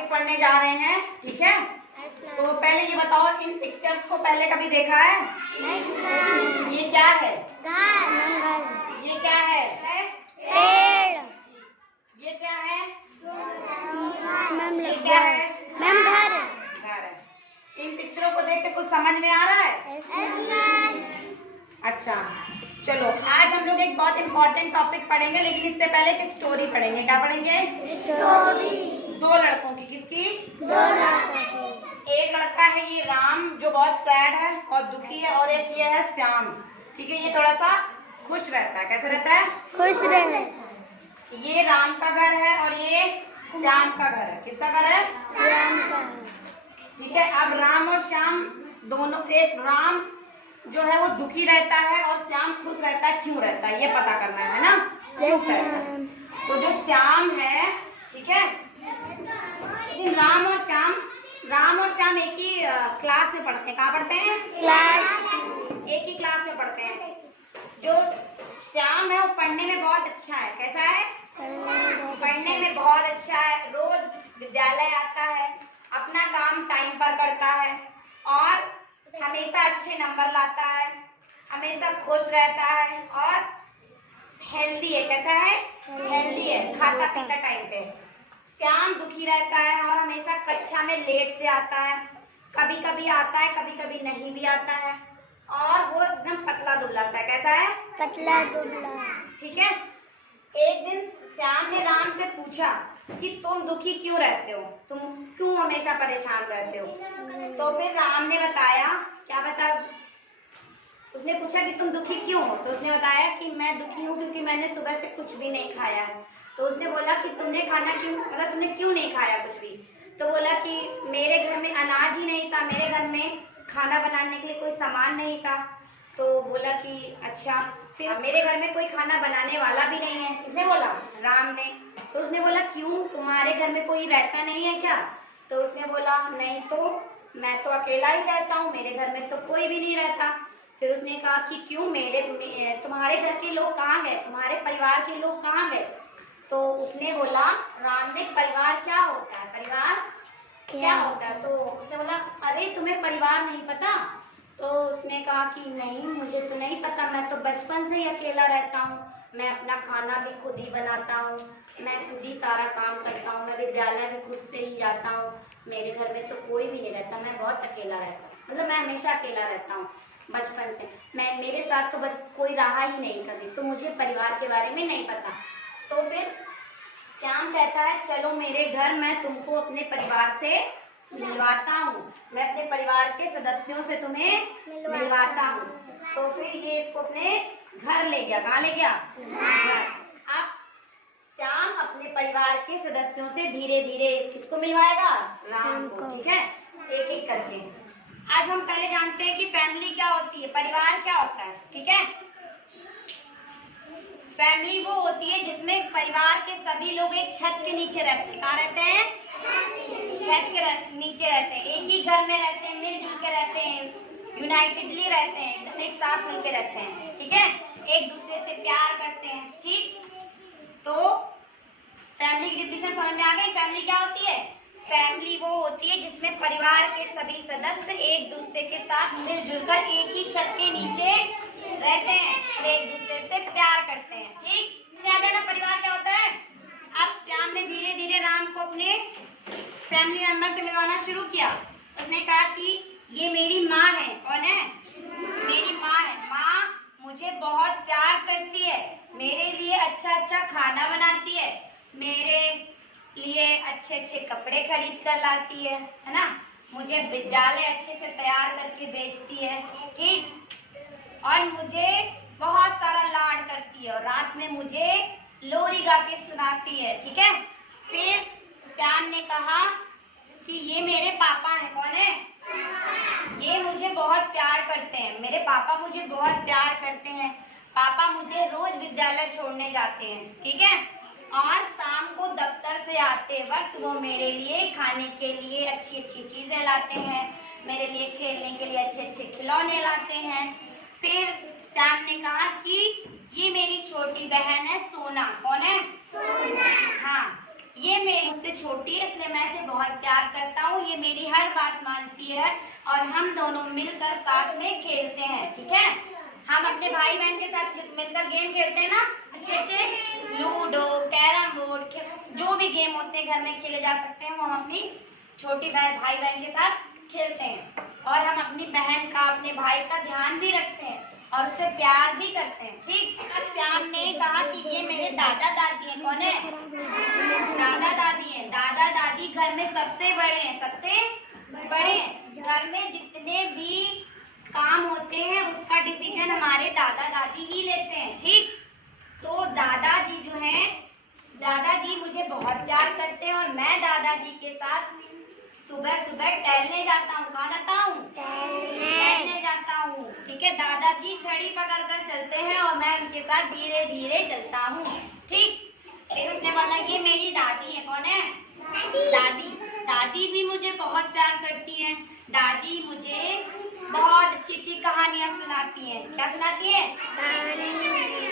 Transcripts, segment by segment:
Topic पढ़ने जा रहे हैं, ठीक है। तो पहले ये बताओ, इन पिक्चर्स को पहले कभी देखा है? ये क्या है? ये क्या है? पेड़। ये क्या है? ये क्या है? मैम घर। घर है। इन पिक्चरों को देख के कुछ समझ में आ रहा है? अच्छा, चलो आज हम लोग एक बहुत इंपॉर्टेंट टॉपिक पढ़ेंगे, लेकिन इससे पहले एक स्टोरी पढ़ेंगे। क्या पढ़ेंगे? स्टोरी। दो लड़कों की। किसकी? दो लड़कों की। एक लड़का है ये राम, जो बहुत सैड है और दुखी है, और एक ये है श्याम, ठीक है। ये थोड़ा सा खुश रहता है। कैसे रहता है? खुश रहे। ये राम का घर है और ये श्याम का घर है। किसका घर है? श्याम का। ठीक है। अब राम और श्याम दोनों, एक राम जो है वो दुखी रहता है और श्याम खुश रहता है। क्यों रहता है ये पता करना है ना, क्यों रहता है। तो जो श्याम है, ठीक है, लेकिन राम और श्याम एक ही क्लास में पढ़ते हैं। कहाँ पढ़ते हैं? क्लास। एक ही क्लास में पढ़ते हैं। जो श्याम है वो पढ़ने में बहुत अच्छा है। कैसा है? पढ़ने में बहुत अच्छा है। रोज विद्यालय आता है, अपना काम टाइम पर करता है और हमेशा अच्छे नंबर लाता है, हमेशा खुश रहता है और हेल्दी है। कैसा है? हेल्दी है, खाता पीता टाइम पे। श्याम दुखी रहता है और हमेशा कक्षा में लेट से आता है। कभी कभी आता है, कभी कभी नहीं भी आता है, और वो एकदम पतला दुबला सा है। कैसा है? पतला दुबला। ठीक है। एक दिन श्याम ने राम से पूछा कि तुम दुखी क्यों रहते हो, तुम क्यों हमेशा परेशान रहते हो। तो फिर राम ने बताया, क्या बता, उसने पूछा कि तुम दुखी क्यों हो। तो उसने बताया कि मैं दुखी हूँ क्योंकि मैंने सुबह से कुछ भी नहीं खाया है। तो उसने बोला कि तुमने खाना क्यों, मतलब तुमने क्यों नहीं खाया कुछ भी। तो बोला कि मेरे घर में अनाज ही नहीं था, मेरे घर में खाना बनाने के लिए कोई सामान नहीं था। तो बोला कि अच्छा, फिर मेरे घर में कोई खाना बनाने वाला भी नहीं है। किसने बोला? राम ने। तो उसने बोला क्यों, तुम्हारे घर में कोई रहता नहीं है क्या? तो उसने बोला नहीं, तो मैं तो अकेला ही रहता हूँ, मेरे घर में तो कोई भी नहीं रहता। फिर उसने कहा कि क्यों, तुम्हारे घर के लोग कहाँ गए, तुम्हारे परिवार के लोग कहाँ गए। तो उसने बोला, राम ने, परिवार क्या होता है, परिवार क्या होता है। तो उसने बोला अरे तुम्हें परिवार नहीं पता। तो उसने कहा कि नहीं, मुझे तो नहीं पता, मैं तो बचपन से ही अकेला रहता हूँ, मैं अपना खाना भी खुद ही बनाता हूँ, मैं खुद ही सारा काम करता हूँ, मैं विद्यालय भी खुद से ही जाता हूँ, मेरे घर में तो कोई भी नहीं रहता, मैं बहुत अकेला रहता हूँ, मतलब मैं हमेशा अकेला रहता हूँ बचपन से, मेरे साथ तो कोई रहा ही नहीं कभी, तो मुझे परिवार के बारे में नहीं पता। तो फिर श्याम कहता है चलो मेरे घर, मैं तुमको अपने परिवार से मिलवाता हूँ, मैं अपने परिवार के सदस्यों से तुम्हें मिलवाता हूँ। तो फिर ये इसको अपने घर ले गया। कहाँ ले गया? घर। अब श्याम अपने परिवार के सदस्यों से धीरे धीरे किसको मिलवाएगा? राम को। ठीक है, एक एक करके। आज हम पहले जानते हैं कि फैमिली क्या होती है, परिवार क्या होता है। ठीक है, फैमिली वो होती है जिसमें परिवार के सभी लोग एक छत के नीचे रहते हैं। कहाँ रहते हैं? छत के नीचे रहते हैं, एक ही घर में रहते हैं, मिलजुल के रहते हैं, यूनाइटेडली रहते हैं, एक साथ मिलकर रहते हैं। ठीक है, एक दूसरे से प्यार करते हैं। ठीक, तो फैमिली की डिफिनेशन समझ में आ गई। फैमिली क्या होती है? फैमिली वो होती है जिसमें परिवार के सभी सदस्य एक दूसरे के साथ मिलजुल कर एक ही छत के नीचे रहते हैं और एक दूसरे से प्यार करते हैं। ठीक, याद है ना परिवार क्या होता है। अब श्याम ने धीरे धीरे राम को अपने फैमिली मेंबर से मिलवाना शुरू किया। उसने कहा कि ये मेरी माँ है। कौन है? मेरी माँ है। माँ मुझे बहुत प्यार करती है, मेरे लिए अच्छा अच्छा खाना बनाती है, मेरे लिए अच्छे अच्छे कपड़े खरीद कर लाती है ना, मुझे विद्यालय अच्छे से तैयार करके भेजती है। ठीक, और मुझे बहुत सारा लाड करती है और रात में मुझे लोरी गा के सुनाती है। ठीक है, फिर श्याम ने कहा कि ये मेरे पापा हैं। कौन है? ये मुझे बहुत प्यार करते हैं, मेरे पापा मुझे बहुत प्यार करते हैं, पापा मुझे रोज विद्यालय छोड़ने जाते हैं। ठीक है, और शाम को दफ्तर से आते वक्त वो मेरे लिए खाने के लिए अच्छी अच्छी चीजें लाते हैं, मेरे लिए खेलने के लिए अच्छे अच्छे खिलौने लाते हैं। फिर श्याम ने कहा कि ये मेरी छोटी बहन है सोना। कौन है? सोना। हाँ, ये मेरी उससे छोटी है, इसलिए मैं इसे बहुत प्यार करता हूँ। ये मेरी हर बात मानती है और हम दोनों मिलकर साथ में खेलते हैं। ठीक है, हम अपने भाई बहन के साथ मिलकर गेम खेलते हैं ना, अच्छे अच्छे लूडो, कैरम बोर्ड, जो भी गेम होते हैं घर में खेले जा सकते हैं, वो हम अपनी छोटी भाई बहन के साथ खेलते हैं। और हम अपनी बहन का, अपने भाई का ध्यान भी रखते हैं और उससे प्यार भी करते हैं। ठीक, श्याम ने कहा कि ये मेरे दादा दादी हैं। कौन है? दादा दादी हैं। दादा दादी घर में सबसे बड़े हैं, सबसे बड़े हैं। घर में जितने भी काम होते हैं उसका डिसीजन हमारे दादा दादी ही लेते हैं। ठीक, तो दादाजी जो हैं, दादाजी मुझे बहुत प्यार करते हैं और मैं दादाजी के साथ सुबह सुबह टहलने जाता हूँ। कहाँ जाता हूँ? टहलने जाता हूँ। ठीक है, दादाजी छड़ी पकड़ कर चलते हैं और मैं उनके साथ धीरे धीरे चलता हूँ। ठीक, फिर उसने बोला ये मेरी दादी है। कौन है? दादी। दादी भी मुझे बहुत प्यार करती हैं। दादी मुझे बहुत अच्छी अच्छी कहानियाँ सुनाती हैं। क्या सुनाती है?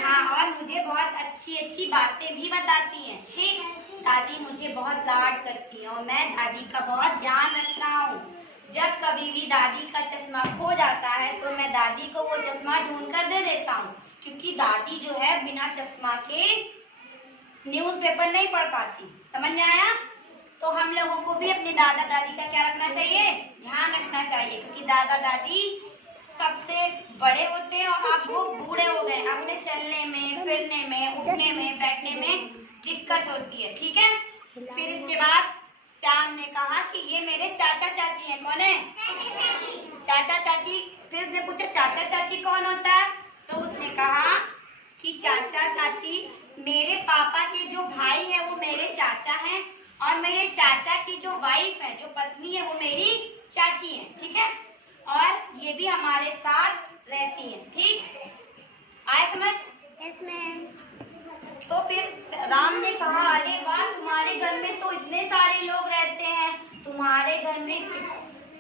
हाँ, और मुझे बहुत अच्छी अच्छी बातें भी बताती हैं। ठीक, दादी मुझे बहुत लाड करती है और मैं दादी का बहुत ध्यान रखता हूँ। जब कभी भी दादी का चश्मा खो जाता है तो मैं दादी को वो चश्मा ढूंढ कर दे देता हूँ, क्योंकि दादी जो है बिना चश्मा के न्यूज़पेपर नहीं पढ़ पाती। समझ में आया? तो हम लोगों को भी अपने दादा दादी का क्या रखना चाहिए? ध्यान रखना चाहिए, क्योंकि दादा दादी सबसे बड़े होते हैं और अब वो बूढ़े हो गए। अब उन्हें चलने में, फिरने में, उठने में, बैठने में दिक्कत होती है। ठीक है, फिर इसके बाद श्याम ने कहा कि ये मेरे चाचा चाची हैं। कौन है? चाचा चाची। फिर उसने पूछा चाचा चाची कौन होता है? तो उसने कहा कि चाचा चाची मेरे पापा के जो भाई है वो मेरे चाचा हैं और मेरे चाचा की जो वाइफ है, जो पत्नी है, वो मेरी चाची है। ठीक है, और ये भी हमारे साथ रहती हैं। ठीक, आए समझ? Yes ma'am. तो फिर राम ने कहा अरे वाह, तुम्हारे घर में तो इतने सारे लोग रहते हैं, तुम्हारे घर में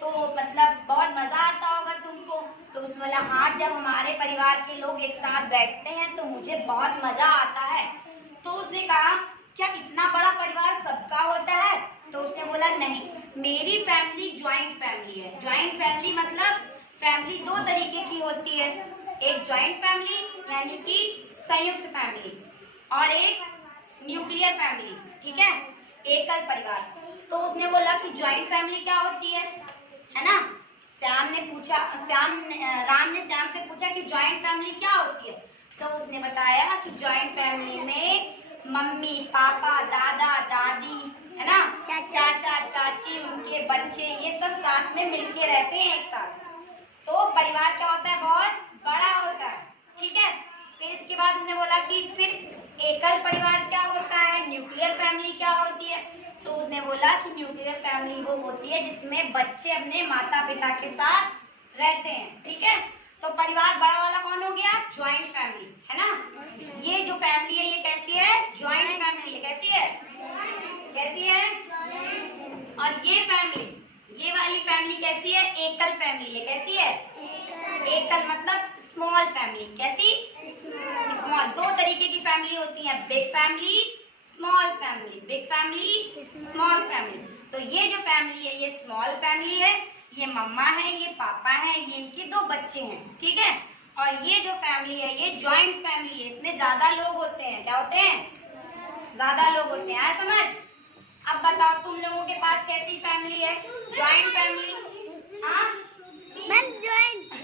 तो मतलब बहुत मजा आता होगा तुमको। तो उसने बोला हाँ, जब हमारे परिवार के लोग एक साथ बैठते हैं तो मुझे बहुत मजा आता है। तो उसने कहा क्या इतना बड़ा परिवार सबका होता है? तो उसने बोला नहीं, मेरी फैमिली ज्वाइंट फैमिली है। ज्वाइंट फैमिली मतलब फैमिली दो तरीके की होती है, एक ज्वाइंट फैमिली यानी कि संयुक्त फैमिली और एक न्यूक्लियर फैमिली। ठीक है, एकल परिवार। तो उसने बोला कि ज्वाइंट फैमिली क्या होती है ना? राम ने श्याम से पूछा कि ज्वाइंट फैमिली क्या होती है? तो उसने बताया कि ज्वाइंट फैमिली में मम्मी पापा, दादा दादी, है ना, चाचा चाची, उनके बच्चे, ये सब साथ में मिलके रहते हैं एक साथ। तो परिवार क्या होता है? बहुत बड़ा होता है। ठीक है, फिर इसके बाद उसने बोला कि फिर एकल परिवार क्या होता है, न्यूक्लियर फैमिली क्या होती है? तो उसने बोला कि न्यूक्लियर फैमिली वो होती है जिसमें बच्चे अपने माता पिता के साथ रहते हैं। ठीक है, तो परिवार बड़ा वाला कौन हो गया? ज्वाइंट फैमिली, है ना। ये जो फैमिली है ये कैसी है? ज्वाइंट फैमिली है। कैसी है? कैसी है? और ये फैमिली, ये वाली फैमिली कैसी है? एकल फैमिली है। कैसी है? एकल मतलब स्मॉल फैमिली। कैसी? स्मॉल। दो तरीके की फैमिली होती है, big family, small family. Big family, small family. तो ये जो फैमिली है ये स्मॉल फैमिली है, ये मम्मा है, ये पापा है, ये इनके दो बच्चे हैं। ठीक है, और ये जो फैमिली है ये ज्वाइंट फैमिली है, इसमें ज्यादा लोग होते हैं। क्या होते हैं? ज्यादा लोग होते हैं। आया समझ? अब बताओ तुम लोगों के पास कैसी फैमिली है? Joint family? हाँ,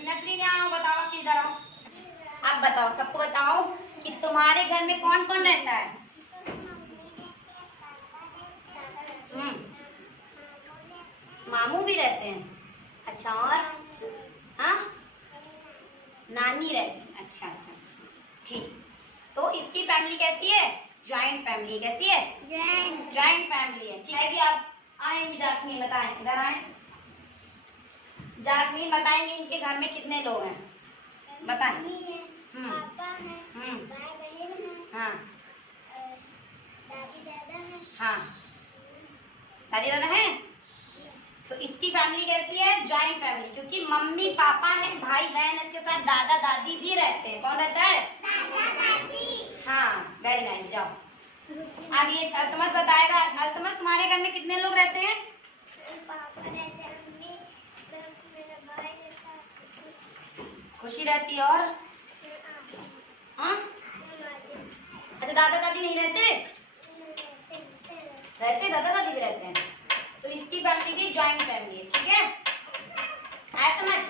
नसरी आओ, बताओ कि इधर आओ। अब बताओ, सबको बताओ कि तुम्हारे घर में कौन कौन रहता है? मामू भी रहते हैं। अच्छा, और हाँ, नानी रहती है। अच्छा अच्छा, ठीक। तो इसकी फैमिली कैसी है? Joint family. कैसी है? ज्वाइंट फैमिली है। ठीक है कि आप आएंगी जास्मीन, बताएं, इधर आए। जास्मीन बताएंगे इनके घर में कितने लोग हैं, बताएं। पापा है, भाई बहन है, हाँ, दादी दादा है। हाँ, दादी दादा हैं। तो इसकी फैमिली कैसी है? ज्वाइंट फैमिली, क्योंकि मम्मी पापा हैं, भाई बहन, इसके साथ दादा दादी भी रहते हैं। कौन रहता है? दादा दादी। हाँ, वेरी नाइस, जाओ। आगे अल्तमस बताएगा। अल्तमस, तुम्हारे घर में कितने लोग रहते हैं? पापा रहते हैं, मम्मी, मेरा भाई रहता है, खुशी रहती है और हाँ? अच्छा, दादा दादी नहीं रहते? रहते, दादा दादी भी रहते हैं। तो इसकी फैमिली भी ज्वाइंट फैमिली है, ठीक है? ऐसा समझ,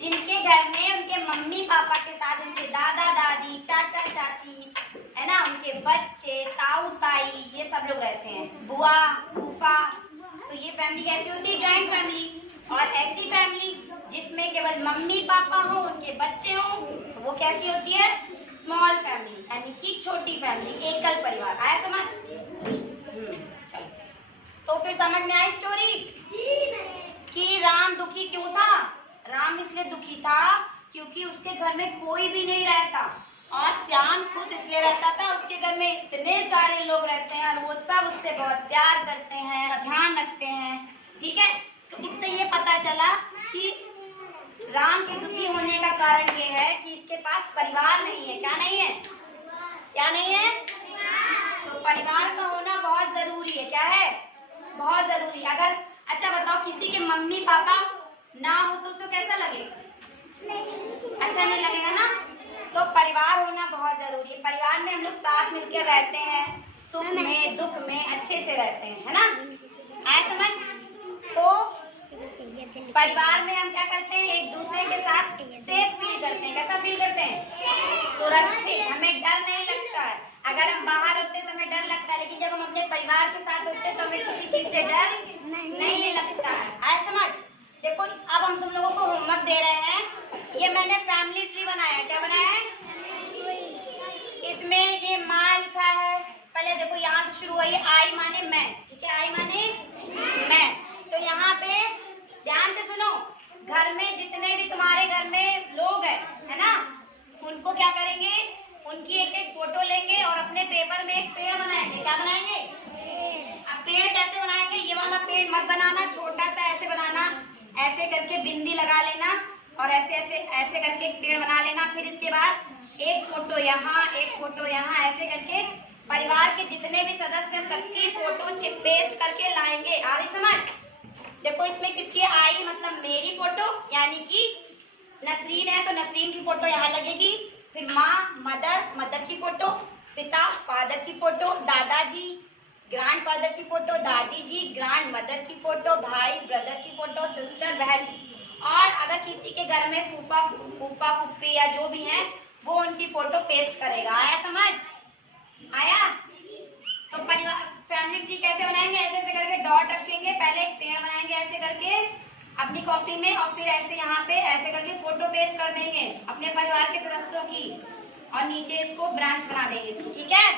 जिनके घर में उनके मम्मी पापा के साथ उनके दादा दादी, चाचा चाची, है ना, उनके बच्चे, ताऊ ताई, ये सब लोग रहते हैं, बुआ फूफा, तो ये फैमिली कैसी होती है? Joint family. और ऐसी फैमिली जिसमें केवल मम्मी पापा हो, उनके बच्चे हो, तो वो कैसी होती है? स्मॉल फैमिली, यानी कि छोटी फैमिली, एकल परिवार। आया समझ? चलो, तो फिर समझ में आई स्टोरी कि राम दुखी क्यों था? राम इसलिए दुखी था क्योंकि उसके घर में कोई भी नहीं रहता, और श्याम खुद इसलिए रहता था, उसके घर में इतने सारे लोग रहते हैं और वो सब उससे बहुत प्यार करते हैं, ध्यान रखते हैं, ठीक है? तो इससे ये पता चला कि राम के दुखी होने का कारण ये है कि इसके पास परिवार नहीं है। क्या नहीं है? क्या नहीं है? तो परिवार का होना बहुत जरूरी है। क्या है? बहुत जरूरी है। अगर अच्छा बताओ, किसी के मम्मी पापा ना हो तो उसको कैसा लगेगा? अच्छा नहीं लगेगा ना? तो परिवार होना बहुत जरूरी है। परिवार में हम लोग साथ मिलकर रहते हैं, सुख में दुख में अच्छे से रहते हैं, है ना? आया समझ? तो परिवार में हम क्या करते हैं? एक दूसरे के साथ सेफ फील करते हैं। कैसा फील करते हैं? सुरक्षित। हमें डर नहीं लगता है। अगर हम बाहर होते हैं तो हमें डर लगता है, लेकिन जब हम अपने परिवार के साथ होते हैं तो हमें किसी चीज से डर नहीं लगता है। आया समझ? देखो, अब हम तुम लोगों को होमवर्क दे रहे हैं। ये मैंने फैमिली ट्री बनाया है। क्या बनाया है? इसमें ये माँ लिखा है। पहले देखो, यहाँ से शुरू हुई, आई माने मैं, ठीक है? आई माने मैं। तो यहाँ पे ध्यान से सुनो, घर में जितने भी तुम्हारे घर में लोग हैं, है ना, उनको क्या करेंगे? उनकी एक एक फोटो लेंगे और अपने पेपर में एक पेड़ बनाएंगे। क्या बनाएंगे? अब पेड़ कैसे बनाएंगे? ये वाला पेड़ मत बनाना, छोटा सा ऐसे बनाना, ऐसे करके बिंदी लगा लेना और ऐसे ऐसे ऐसे करके एक पेड़ बना लेना। फिर इसके बाद एक फोटो यहाँ, एक फोटो यहाँ, ऐसे करके परिवार के जितने भी सदस्य हैं सबकी फोटो पेस्ट करके लाएंगे। आ रही समझ? देखो, इसमें किसकी आई? मतलब मेरी फोटो, यानी कि नसरीन है तो नसरीन की फोटो यहाँ लगेगी। फिर माँ मदर की फोटो, पिता फादर की फोटो, दादाजी ग्रैंड फादर की फोटो, दादी जी ग्रैंड मदर की फोटो, भाई ब्रदर की फोटो, सिस्टर बहन की। और अगर किसी के घर में फूफा फूफी या जो भी है वो उनकी फोटो पेस्ट करेगा। आया समझ? आया? तो परिवार फैमिली ट्री कैसे बनाएंगे? ऐसे ऐसे करके डॉट रखेंगे, पहले एक पेड़ बनाएंगे ऐसे करके अपनी कॉपी में, और फिर ऐसे यहाँ पे ऐसे करके फोटो पेस्ट कर देंगे अपने परिवार के सदस्यों की, और नीचे इसको ब्रांच बना देंगे, ठीक है?